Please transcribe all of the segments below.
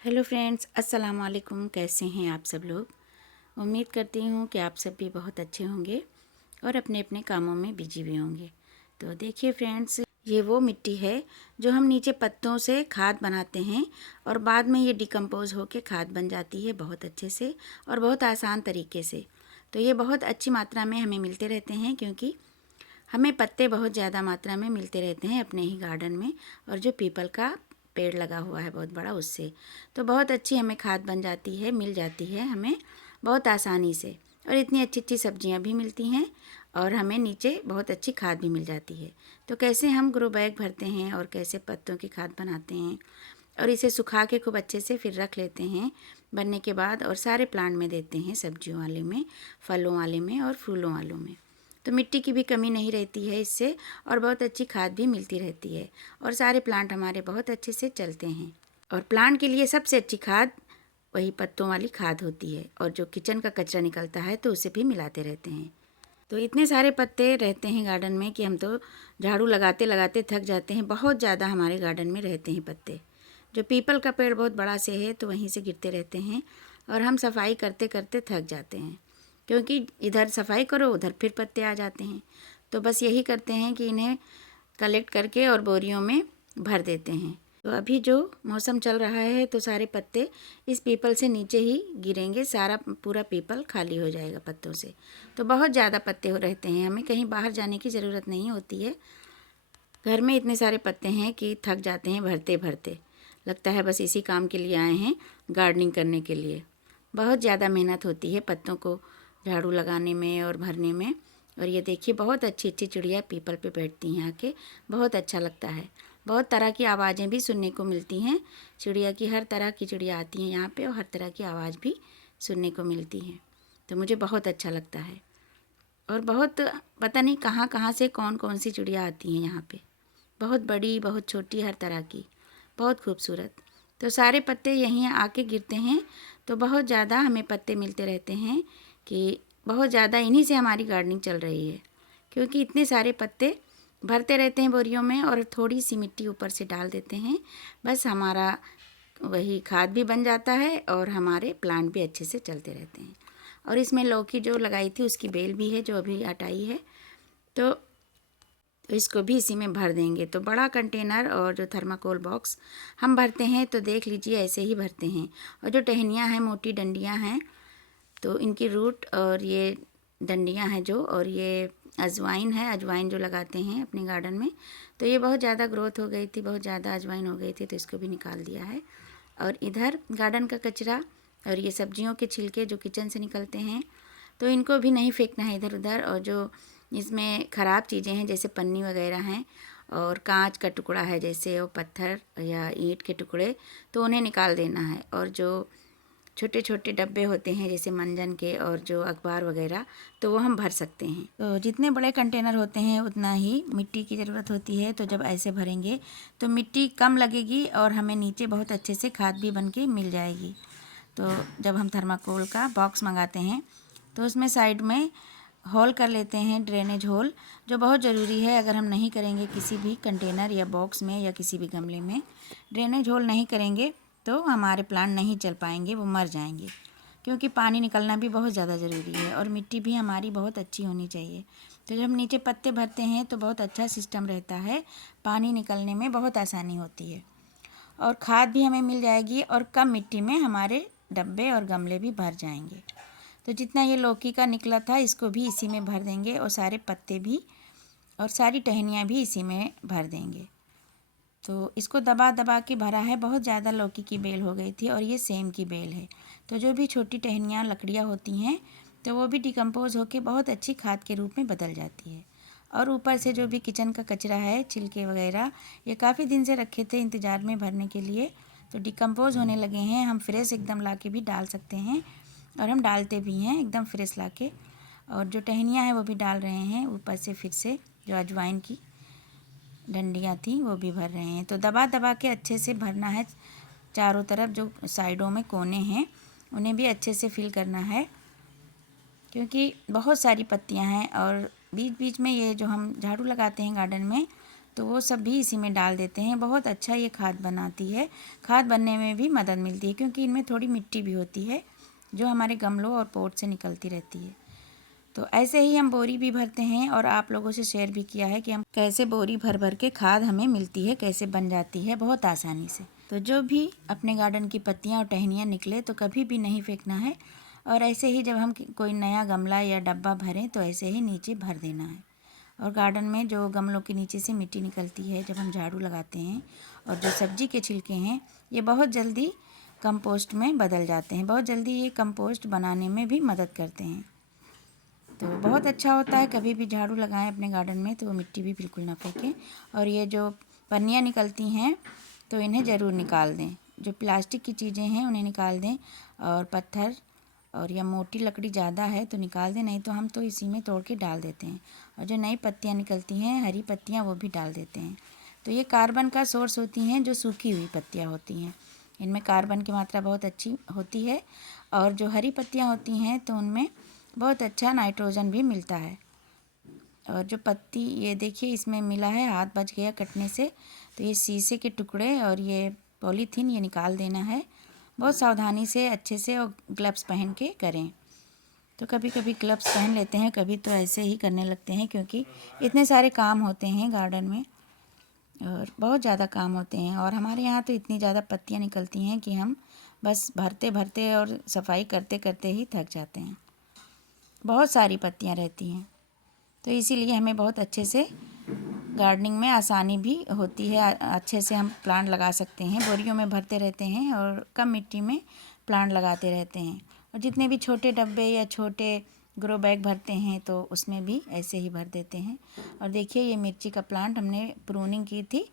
Hello friends, अस्सलाम वालेकुम। कैसे हैं आप सब लोग। उम्मीद करती हूँ कि आप सब भी बहुत अच्छे होंगे और अपने अपने कामों में बिजी भी होंगे। तो देखिए फ्रेंड्स, ये वो मिट्टी है जो हम नीचे पत्तों से खाद बनाते हैं और बाद में ये डिकम्पोज होकर खाद बन जाती है बहुत अच्छे से और बहुत आसान तरीके से। तो ये बहुत अच्छी मात्रा में हमें मिलते रहते हैं, क्योंकि हमें पत्ते बहुत ज़्यादा मात्रा में मिलते रहते हैं अपने ही गार्डन में। और जो पीपल का पेड़ लगा हुआ है बहुत बड़ा, उससे तो बहुत अच्छी हमें खाद बन जाती है, मिल जाती है हमें बहुत आसानी से। और इतनी अच्छी अच्छी सब्जियां भी मिलती हैं और हमें नीचे बहुत अच्छी खाद भी मिल जाती है। तो कैसे हम ग्रो बैग भरते हैं और कैसे पत्तों की खाद बनाते हैं और इसे सुखा के खूब अच्छे से फिर रख लेते हैं बनने के बाद, और सारे प्लांट में देते हैं, सब्जियों वाले में, फलों वाले में और फूलों वालों में। तो मिट्टी की भी कमी नहीं रहती है इससे और बहुत अच्छी खाद भी मिलती रहती है और सारे प्लांट हमारे बहुत अच्छे से चलते हैं। और प्लांट के लिए सबसे अच्छी खाद वही पत्तों वाली खाद होती है, और जो किचन का कचरा निकलता है तो उसे भी मिलाते रहते हैं। तो इतने सारे पत्ते रहते हैं गार्डन में कि हम तो झाड़ू लगाते लगाते थक जाते हैं। बहुत ज़्यादा हमारे गार्डन में रहते हैं पत्ते। जो पीपल का पेड़ बहुत बड़ा से है तो वहीं से गिरते रहते हैं और हम सफाई करते करते थक जाते हैं, क्योंकि इधर सफाई करो उधर फिर पत्ते आ जाते हैं। तो बस यही करते हैं कि इन्हें कलेक्ट करके और बोरियों में भर देते हैं। तो अभी जो मौसम चल रहा है तो सारे पत्ते इस पीपल से नीचे ही गिरेंगे, सारा पूरा पीपल खाली हो जाएगा पत्तों से। तो बहुत ज़्यादा पत्ते हो रहते हैं, हमें कहीं बाहर जाने की ज़रूरत नहीं होती है। घर में इतने सारे पत्ते हैं कि थक जाते हैं भरते भरते। लगता है बस इसी काम के लिए आए हैं, गार्डनिंग करने के लिए। बहुत ज़्यादा मेहनत होती है पत्तों को झाड़ू लगाने में और भरने में। और ये देखिए, बहुत अच्छी अच्छी चिड़िया पीपल पे बैठती हैं आके, बहुत अच्छा लगता है। बहुत तरह की आवाज़ें भी सुनने को मिलती हैं चिड़िया की। हर तरह की चिड़िया आती हैं यहाँ पे और हर तरह की आवाज़ भी सुनने को मिलती हैं। तो मुझे बहुत अच्छा लगता है। और बहुत पता नहीं कहाँ कहाँ से कौन कौन सी चिड़िया आती हैं यहाँ पे, बहुत बड़ी बहुत छोटी, हर तरह की, बहुत खूबसूरत। तो सारे पत्ते यहीं आके गिरते हैं तो बहुत ज़्यादा हमें पत्ते मिलते रहते हैं कि बहुत ज़्यादा इन्हीं से हमारी गार्डनिंग चल रही है, क्योंकि इतने सारे पत्ते भरते रहते हैं बोरियों में और थोड़ी सी मिट्टी ऊपर से डाल देते हैं। बस हमारा वही खाद भी बन जाता है और हमारे प्लांट भी अच्छे से चलते रहते हैं। और इसमें लौकी जो लगाई थी उसकी बेल भी है जो अभी हटाई है, तो इसको भी इसी में भर देंगे। तो बड़ा कंटेनर और जो थर्माकोल बॉक्स हम भरते हैं तो देख लीजिए ऐसे ही भरते हैं। और जो टहनियाँ हैं, मोटी डंडियाँ हैं, तो इनकी रूट और ये डंडियाँ हैं जो, और ये अजवाइन है, अजवाइन जो लगाते हैं अपने गार्डन में। तो ये बहुत ज़्यादा ग्रोथ हो गई थी, बहुत ज़्यादा अजवाइन हो गई थी, तो इसको भी निकाल दिया है। और इधर गार्डन का कचरा और ये सब्जियों के छिलके जो किचन से निकलते हैं, तो इनको भी नहीं फेंकना है इधर उधर। और जो इसमें ख़राब चीज़ें हैं जैसे पन्नी वगैरह हैं और कांच का टुकड़ा है, जैसे वो पत्थर या ईंट के टुकड़े, तो उन्हें निकाल देना है। और जो छोटे छोटे डब्बे होते हैं जैसे मंजन के और जो अखबार वगैरह, तो वो हम भर सकते हैं। तो जितने बड़े कंटेनर होते हैं उतना ही मिट्टी की ज़रूरत होती है। तो जब ऐसे भरेंगे तो मिट्टी कम लगेगी और हमें नीचे बहुत अच्छे से खाद भी बन के मिल जाएगी। तो जब हम थर्माकोल का बॉक्स मंगाते हैं तो उसमें साइड में होल कर लेते हैं, ड्रेनेज होल, जो बहुत ज़रूरी है। अगर हम नहीं करेंगे किसी भी कंटेनर या बॉक्स में या किसी भी गमले में ड्रेनेज होल नहीं करेंगे तो हमारे प्लांट नहीं चल पाएंगे, वो मर जाएंगे। क्योंकि पानी निकलना भी बहुत ज़्यादा ज़रूरी है और मिट्टी भी हमारी बहुत अच्छी होनी चाहिए। तो जब हम नीचे पत्ते भरते हैं तो बहुत अच्छा सिस्टम रहता है, पानी निकलने में बहुत आसानी होती है और खाद भी हमें मिल जाएगी और कम मिट्टी में हमारे डब्बे और गमले भी भर जाएंगे। तो जितना ये लौकी का निकला था इसको भी इसी में भर देंगे और सारे पत्ते भी और सारी टहनियाँ भी इसी में भर देंगे। तो इसको दबा दबा के भरा है, बहुत ज़्यादा लौकी की बेल हो गई थी और ये सेम की बेल है। तो जो भी छोटी टहनियाँ लकड़ियाँ होती हैं तो वो भी डिकम्पोज होके बहुत अच्छी खाद के रूप में बदल जाती है। और ऊपर से जो भी किचन का कचरा है, छिलके वगैरह, ये काफ़ी दिन से रखे थे इंतज़ार में भरने के लिए, तो डिकम्पोज होने लगे हैं। हम फ्रेश एकदम ला के भी डाल सकते हैं और हम डालते भी हैं एकदम फ्रेश ला के। और जो टहनियाँ हैं वो भी डाल रहे हैं ऊपर से, फिर से जो अजवाइन की डंडियाँ थी वो भी भर रहे हैं। तो दबा दबा के अच्छे से भरना है चारों तरफ, जो साइडों में कोने हैं उन्हें भी अच्छे से फिल करना है, क्योंकि बहुत सारी पत्तियां हैं। और बीच बीच में ये जो हम झाड़ू लगाते हैं गार्डन में, तो वो सब भी इसी में डाल देते हैं। बहुत अच्छा ये खाद बनाती है, खाद बनने में भी मदद मिलती है क्योंकि इनमें थोड़ी मिट्टी भी होती है जो हमारे गमलों और पॉट से निकलती रहती है। तो ऐसे ही हम बोरी भी भरते हैं और आप लोगों से शेयर भी किया है कि हम कैसे बोरी भर भर के खाद हमें मिलती है, कैसे बन जाती है बहुत आसानी से। तो जो भी अपने गार्डन की पत्तियां और टहनियाँ निकले तो कभी भी नहीं फेंकना है, और ऐसे ही जब हम कोई नया गमला या डब्बा भरें तो ऐसे ही नीचे भर देना है। और गार्डन में जो गमलों के नीचे से मिट्टी निकलती है जब हम झाड़ू लगाते हैं, और जो सब्जी के छिलके हैं ये बहुत जल्दी कंपोस्ट में बदल जाते हैं, बहुत जल्दी ये कंपोस्ट बनाने में भी मदद करते हैं। तो बहुत अच्छा होता है, कभी भी झाड़ू लगाएं अपने गार्डन में तो मिट्टी भी बिल्कुल ना फेंकें। और ये जो पन्नियाँ निकलती हैं तो इन्हें ज़रूर निकाल दें, जो प्लास्टिक की चीज़ें हैं उन्हें निकाल दें, और पत्थर और या मोटी लकड़ी ज़्यादा है तो निकाल दें, नहीं तो हम तो इसी में तोड़ के डाल देते हैं। और जो नई पत्तियाँ निकलती हैं, हरी पत्तियाँ, वो भी डाल देते हैं। तो ये कार्बन का सोर्स होती हैं जो सूखी हुई पत्तियाँ होती हैं, इनमें कार्बन की मात्रा बहुत अच्छी होती है। और जो हरी पत्तियाँ होती हैं तो उनमें बहुत अच्छा नाइट्रोजन भी मिलता है। और जो पत्ती ये देखिए इसमें मिला है, हाथ बच गया कटने से, तो ये शीशे के टुकड़े और ये पॉलीथीन ये निकाल देना है। बहुत सावधानी से अच्छे से और ग्लव्स पहन के करें। तो कभी कभी ग्लव्स पहन लेते हैं, कभी तो ऐसे ही करने लगते हैं क्योंकि इतने सारे काम होते हैं गार्डन में और बहुत ज़्यादा काम होते हैं। और हमारे यहाँ तो इतनी ज़्यादा पत्तियाँ निकलती हैं कि हम बस भरते भरते और सफाई करते करते ही थक जाते हैं। बहुत सारी पत्तियाँ रहती हैं, तो इसीलिए हमें बहुत अच्छे से गार्डनिंग में आसानी भी होती है। अच्छे से हम प्लांट लगा सकते हैं, बोरियों में भरते रहते हैं और कम मिट्टी में प्लांट लगाते रहते हैं। और जितने भी छोटे डब्बे या छोटे ग्रो बैग भरते हैं तो उसमें भी ऐसे ही भर देते हैं। और देखिए ये मिर्ची का प्लांट हमने प्रूनिंग की थी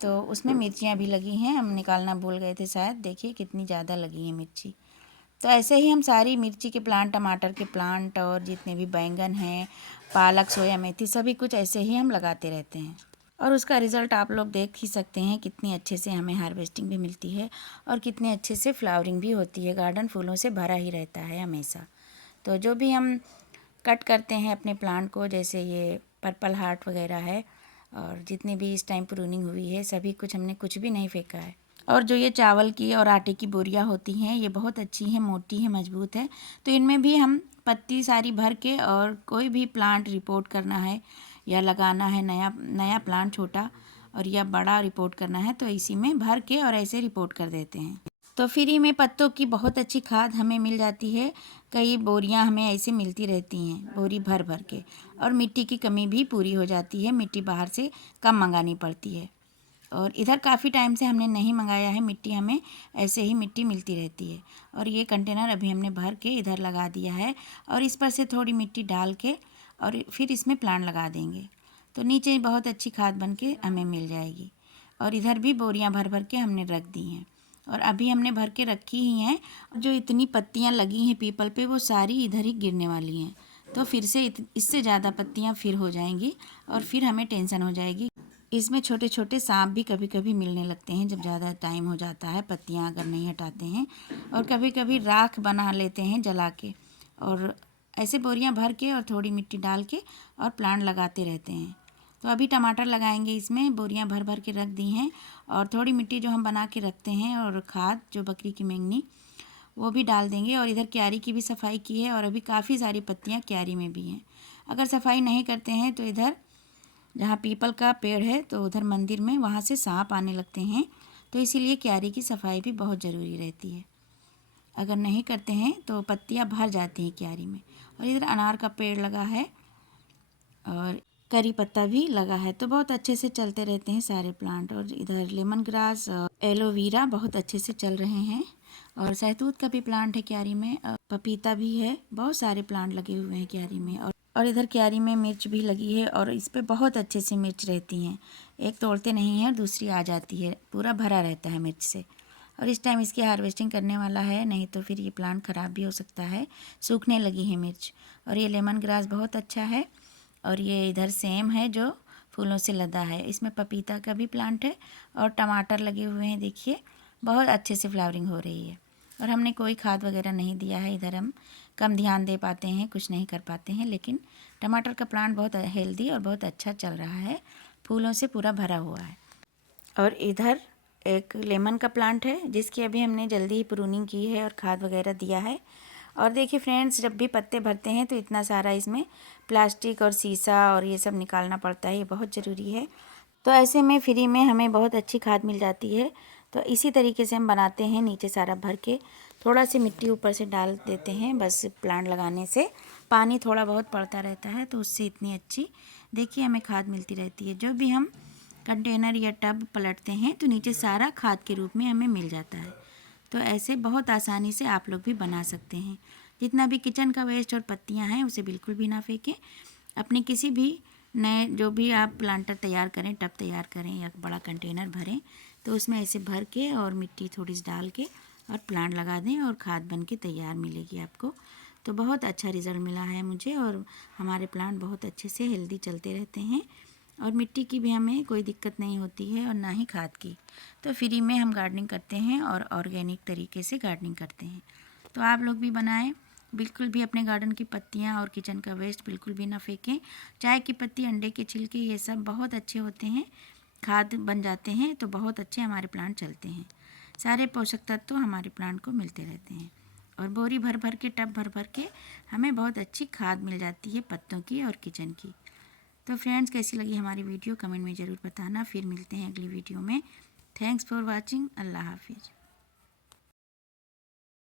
तो उसमें मिर्चियाँ भी लगी हैं, हम निकालना भूल गए थे शायद। देखिए कितनी ज़्यादा लगी है मिर्ची। तो ऐसे ही हम सारी मिर्ची के प्लांट, टमाटर के प्लांट और जितने भी बैंगन हैं, पालक, सोया मेथी, सभी कुछ ऐसे ही हम लगाते रहते हैं। और उसका रिज़ल्ट आप लोग देख ही सकते हैं, कितनी अच्छे से हमें हार्वेस्टिंग भी मिलती है और कितने अच्छे से फ्लावरिंग भी होती है। गार्डन फूलों से भरा ही रहता है हमेशा। तो जो भी हम कट करते हैं अपने प्लांट को, जैसे ये पर्पल हार्ट वगैरह है और जितनी भी इस टाइम प्रूनिंग हुई है, सभी कुछ हमने कुछ भी नहीं फेंका है। और जो ये चावल की और आटे की बोरियां होती हैं ये बहुत अच्छी हैं, मोटी हैं, मजबूत है। तो इनमें भी हम पत्ती सारी भर के, और कोई भी प्लांट रिपोर्ट करना है या लगाना है, नया नया प्लांट छोटा और या बड़ा रिपोर्ट करना है तो इसी में भर के और ऐसे रिपोर्ट कर देते हैं। तो फ्री में पत्तों की बहुत अच्छी खाद हमें मिल जाती है। कई बोरियां हमें ऐसे मिलती रहती हैं, बोरी भर भर के। और मिट्टी की कमी भी पूरी हो जाती है, मिट्टी बाहर से कम मंगानी पड़ती है। और इधर काफ़ी टाइम से हमने नहीं मंगाया है मिट्टी, हमें ऐसे ही मिट्टी मिलती रहती है। और ये कंटेनर अभी हमने भर के इधर लगा दिया है और इस पर से थोड़ी मिट्टी डाल के और फिर इसमें प्लांट लगा देंगे तो नीचे बहुत अच्छी खाद बन के हमें मिल जाएगी। और इधर भी बोरियां भर भर के हमने रख दी हैं और अभी हमने भर के रखी ही हैं। जो इतनी पत्तियां लगी हैं पीपल पे वो सारी इधर ही गिरने वाली हैं, तो फिर से इससे ज़्यादा पत्तियां फिर हो जाएंगी और फिर हमें टेंशन हो जाएगी। इसमें छोटे छोटे सांप भी कभी कभी मिलने लगते हैं जब ज़्यादा टाइम हो जाता है, पत्तियां अगर नहीं हटाते हैं। और कभी कभी राख बना लेते हैं जला के, और ऐसे बोरियां भर के और थोड़ी मिट्टी डाल के और प्लांट लगाते रहते हैं। तो अभी टमाटर लगाएंगे, इसमें बोरियां भर भर के रख दी हैं और थोड़ी मिट्टी जो हम बना के रखते हैं और खाद जो बकरी की मेंगनी वो भी डाल देंगे। और इधर क्यारी की भी सफाई की है और अभी काफ़ी सारी पत्तियां क्यारी में भी हैं। अगर सफाई नहीं करते हैं तो इधर जहाँ पीपल का पेड़ है तो उधर मंदिर में वहाँ से सांप आने लगते हैं, तो इसीलिए क्यारी की सफाई भी बहुत ज़रूरी रहती है। अगर नहीं करते हैं तो पत्तियाँ भर जाती हैं क्यारी में। और इधर अनार का पेड़ लगा है और करी पत्ता भी लगा है, तो बहुत अच्छे से चलते रहते हैं सारे प्लांट। और इधर लेमन ग्रास और एलोवेरा बहुत अच्छे से चल रहे हैं और सहतूत का भी प्लांट है क्यारी में, और पपीता भी है। बहुत सारे प्लांट लगे हुए हैं क्यारी में। और इधर क्यारी में मिर्च भी लगी है और इस पर बहुत अच्छे से मिर्च रहती हैं, एक तोड़ते नहीं हैं दूसरी आ जाती है, पूरा भरा रहता है मिर्च से। और इस टाइम इसकी हार्वेस्टिंग करने वाला है, नहीं तो फिर ये प्लांट ख़राब भी हो सकता है। सूखने लगी है मिर्च। और ये लेमन ग्रास बहुत अच्छा है। और ये इधर सेम है जो फूलों से लदा है, इसमें पपीता का भी प्लांट है और टमाटर लगे हुए हैं। देखिए बहुत अच्छे से फ्लावरिंग हो रही है। और हमने कोई खाद वगैरह नहीं दिया है, इधर हम कम ध्यान दे पाते हैं, कुछ नहीं कर पाते हैं, लेकिन टमाटर का प्लांट बहुत हेल्दी और बहुत अच्छा चल रहा है, फूलों से पूरा भरा हुआ है। और इधर एक लेमन का प्लांट है जिसकी अभी हमने जल्दी ही प्रूनिंग की है और खाद वगैरह दिया है। और देखिए फ्रेंड्स, जब भी पत्ते भरते हैं तो इतना सारा इसमें प्लास्टिक और शीशा और ये सब निकालना पड़ता है, ये बहुत ज़रूरी है। तो ऐसे में फ्री में हमें बहुत अच्छी खाद मिल जाती है। तो इसी तरीके से हम बनाते हैं, नीचे सारा भर के थोड़ा सी मिट्टी ऊपर से डाल देते हैं। बस प्लांट लगाने से पानी थोड़ा बहुत पड़ता रहता है तो उससे इतनी अच्छी देखिए हमें खाद मिलती रहती है। जो भी हम कंटेनर या टब पलटते हैं तो नीचे सारा खाद के रूप में हमें मिल जाता है। तो ऐसे बहुत आसानी से आप लोग भी बना सकते हैं। जितना भी किचन का वेस्ट और पत्तियां हैं उसे बिल्कुल भी ना फेंकें। अपने किसी भी नए जो भी आप प्लांटर तैयार करें, टब तैयार करें या बड़ा कंटेनर भरें तो उसमें ऐसे भर के और मिट्टी थोड़ी सी डाल के और प्लांट लगा दें और खाद बन के तैयार मिलेगी आपको। तो बहुत अच्छा रिज़ल्ट मिला है मुझे और हमारे प्लांट बहुत अच्छे से हेल्दी चलते रहते हैं और मिट्टी की भी हमें कोई दिक्कत नहीं होती है और ना ही खाद की। तो फ्री में हम गार्डनिंग करते हैं और ऑर्गेनिक तरीके से गार्डनिंग करते हैं। तो आप लोग भी बनाएं, बिल्कुल भी अपने गार्डन की पत्तियां और किचन का वेस्ट बिल्कुल भी ना फेंकें। चाय की पत्ती, अंडे के छिलके, ये सब बहुत अच्छे होते हैं, खाद बन जाते हैं तो बहुत अच्छे हमारे प्लांट चलते हैं। सारे पोषक तत्व हमारे प्लांट को मिलते रहते हैं और बोरी भर भर के, टब भर भर के हमें बहुत अच्छी खाद मिल जाती है पत्तों की और किचन की। तो फ्रेंड्स, कैसी लगी हमारी वीडियो कमेंट में ज़रूर बताना। फिर मिलते हैं अगली वीडियो में। Thanks for watching. अल्लाह हाफिज़।